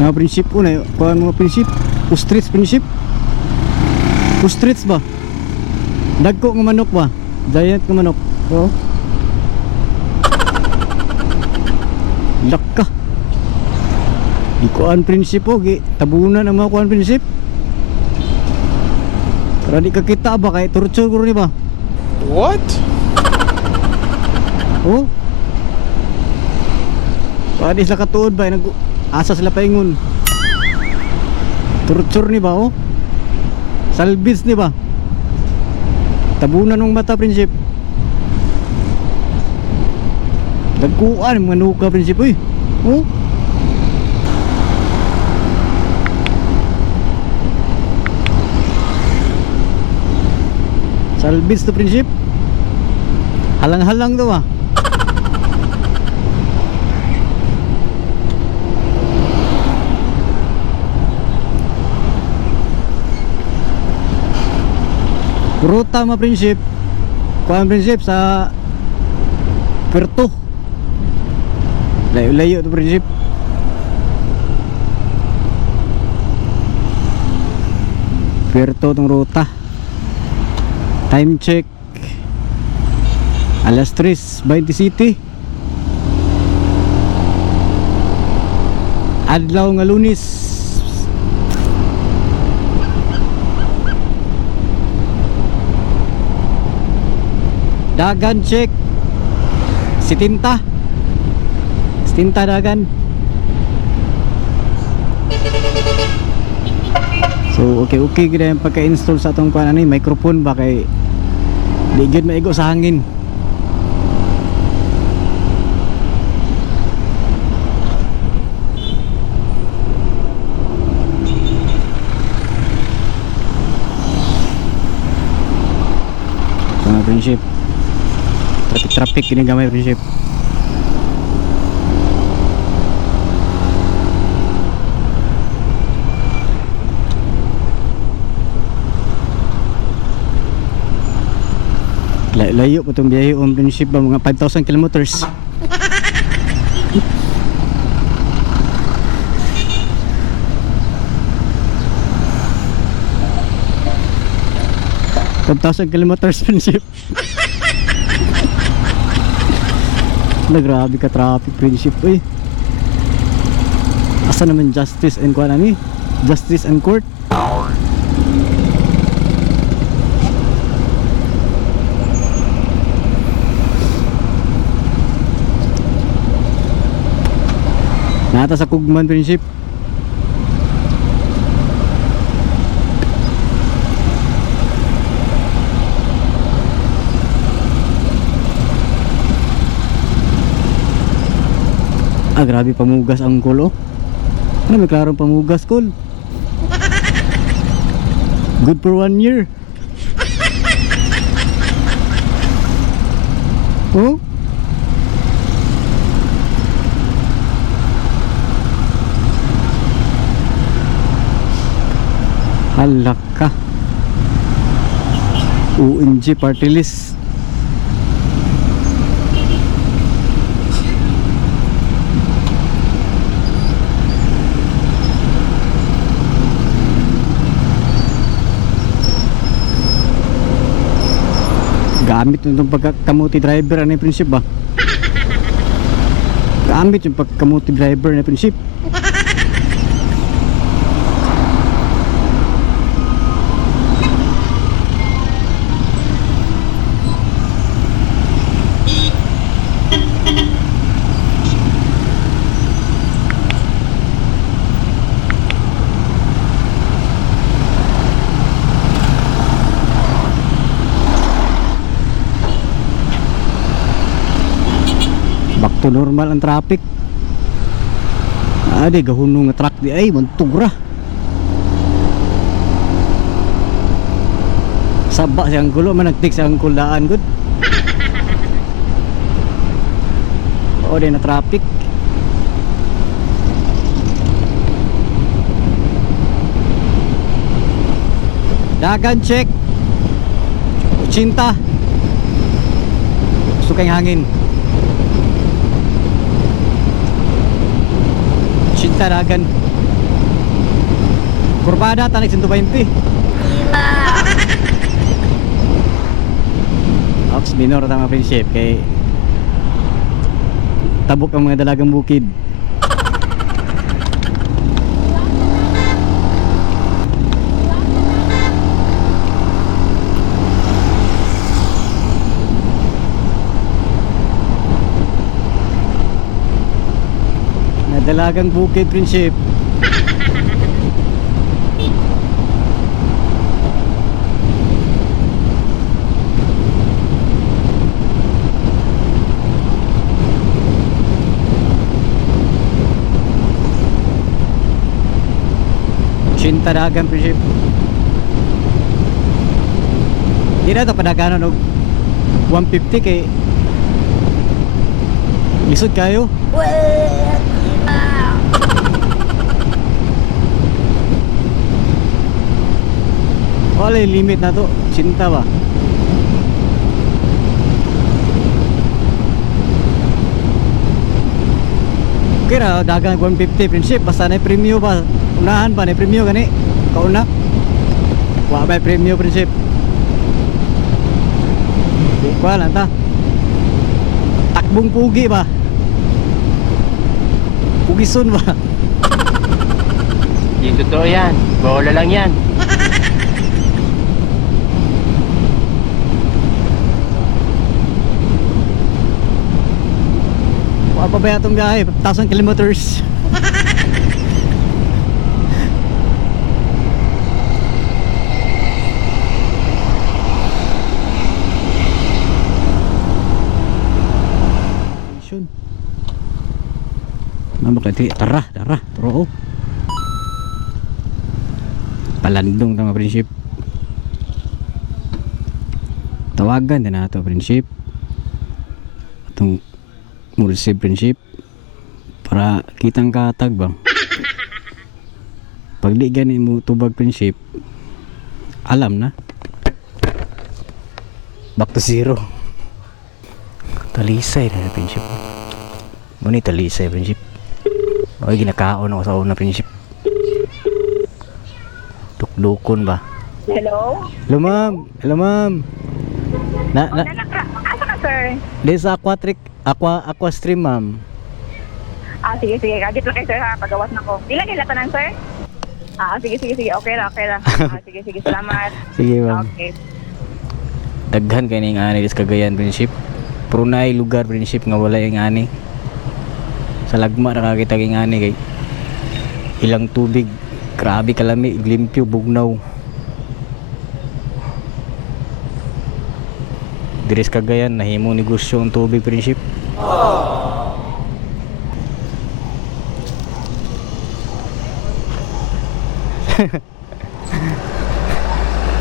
Mga prinsip po na kuha mga prinsip. Ostrich prinsip. Ostrich ba? Dagko nga manok ba? Giant nga manok. Oh. Laka. Di kuan prinsip po, tabunan ang mga kuan prinsip. Para di ka kita ba kay torture ko rin ba? What? Oh. Para di sila katuod ba, asa sila paingon. Torture ni ba oh? Salbis ni ba? Tabunan ng mata prinsip. Dagkuan mga nuka prinsip eh. Oh. Salbis to prinsip. Halang-halang to ba? Ruta mga prinsip. Kuan prinsip sa Puerto. Layo-layo to prinsip. Puerto tong ruta. Time check alas 3:20 City. Adlaw nga Lunes. Dagan check Sitinta dagan. So okay gina yung pagka-install sa atong kuan ani microphone ba kay di gyud maigo sa hangin. Mga prinsip, traffic ini gamay prinsip. Layo po itong biyahe on prinsip ba, mga 5,000 kilometers. kilometers prinsip. Grabe ka traffic prinsip eh. Asa naman justice and kuan ani? Justice and court. Nata sa Kugman prinsip. Grabe pamugas ang kulo. Ano may klarong pamugas kul. Good for 1 year. Oh? Halak ka. UNG party list. Gamit yung pagkamuti driver ano yung prinsip ba? Gamit yung pagkamuti driver ano yung prinsip. Back to normal ang traffic. Ade gahunong nga truck di ay mantugra. Sabak siyang gulo managtik siyang kuldaan gud. O din na traffic. Dagan check 80. Sukay hangin. Cinta dagan Kurbada tanik 120. Ops minor tama prinsip kay tabok ang mga dalagang bukid. Dalagang bukid prinsip. Cinta dagang prinsip. Di na ito padaganan og 150 kay lisod kayo. Wala limit na to, cinta ba? Okay ra, dagang 150 prinsip, basta na premium ba? Unahan ba na premium gani? Kauna? Wa ba premium prinsip? Di ko lang ta. Takbong pugi ba? Pugisun ba? Yung totoo yan, bola lang yan. Wa pa ba itong gahe? 1,000 kilometers. Namakati, tara, turo. Palandong tama prinsip. Tawagan din na ito prinsip. Itong mursi prinsip para kitang katag bang. Pag di ganin mo tubag prinsip, alam na. Back to zero. Talisay na prinsip. Muni talisay prinsip. Oy ginakaon ako sa una prinsip. Tukdukon ba? Hello? Hello ma'am. Hello ma'am. Asa ka, sir? This aqua stream ma'am. Sige. Kagit lang kayo, sir, ha? Pagawas na ko. Ilan nila tanan, sir? Sige. Okay ra. Sige. Salamat. Sige ma'am. Okay. Daghan kay ning ani dis Cagayan prinsip. Pero naay lugar prinsip nga wala yung ani. Sa lagma nakakita kay ani kay ilang tubig, grabe kalami, limpyo, bugnaw. Diris Cagayan nahimo negosyo ang tubig prinsip.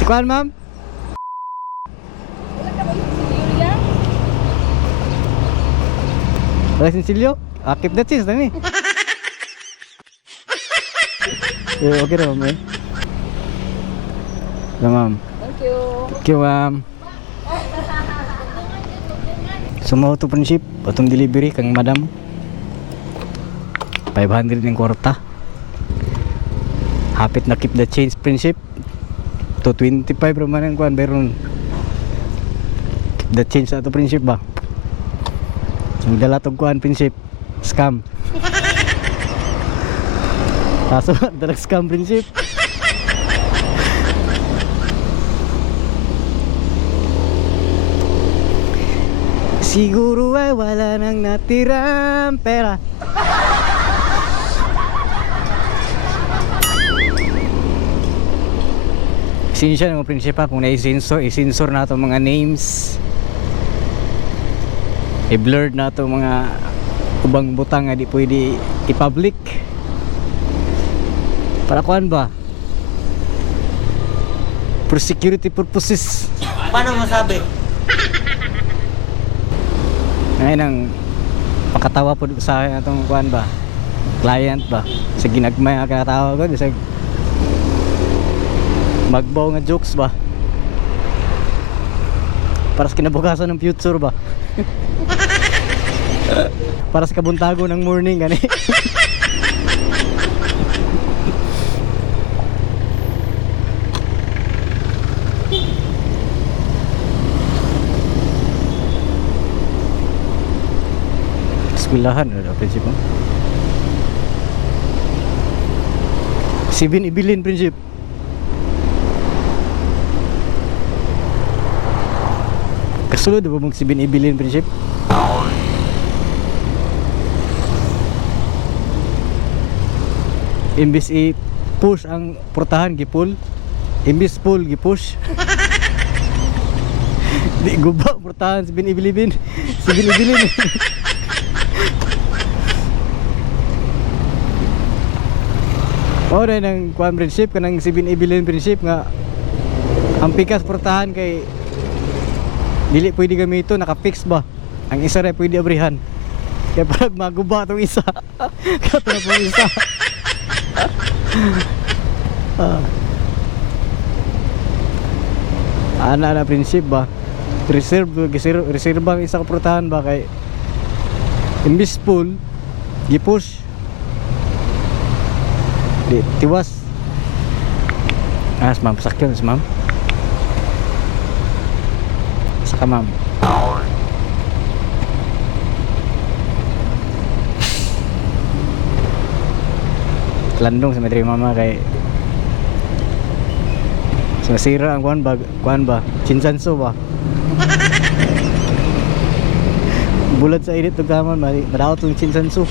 Si Kwan ma'am? Wala sinsilyo? Keep that cheese na ni. Okay na ma'am. Na ma'am. Thank you. Thank you ma'am. Sumaw to prinsip, atong delivery kang madam. 500 ng kwarta. Hapit na keep the change prinsip. To 25 naman ang kuan bayron. Keep the change ato prinsip ba? Ang dala tong kuan prinsip. Scam. Kaso dalag scam prinsip. Siguro ay wala nang natirang pera. Sinsya ng prinsipa kung i-sensor na ito mga names. I-blurred na ito mga ubang butang nga di pwede i-public. Para kuan ba? For security purposes. Paano masabi? Ngayon ang pakatawa po sa akin itong kuan ba? Client ba? Sa ginagmay ang kakatawa ko. Sa magbaw nga jokes ba? Para sa kinabukasan ng future ba? Para sa kabuntago ng morning gani. Eskwelahan ada prinsip mo. 7 Ibilin prinsip. Kasulod ba mong 7 Ibilin prinsip? Imbis i-push ang portahan, gi-pull. Imbis pull, gi-push. Di guba portahan 7 Ibilin. 7 Ibilin. Ora nang kuan prinsip kanang 7 Ibilin prinsip nga ang pikas portahan kay dili pwede gamito, naka-fix ba? Ang isa rin pwede abrihan. Kaya parang maguba itong isa. Kato na po isa. Ana na prinsip ba? Reserve ang isa kaportahan ba kay imbis pull, gi-push. Di tiwas. Ma'am, pasakyan ma'am. Saka ma'am. Landong sa Madre Mama kay masira ang kuan ba? Chinsanso ba? Bulat sa init ug kaman, madaot ang chinsanso.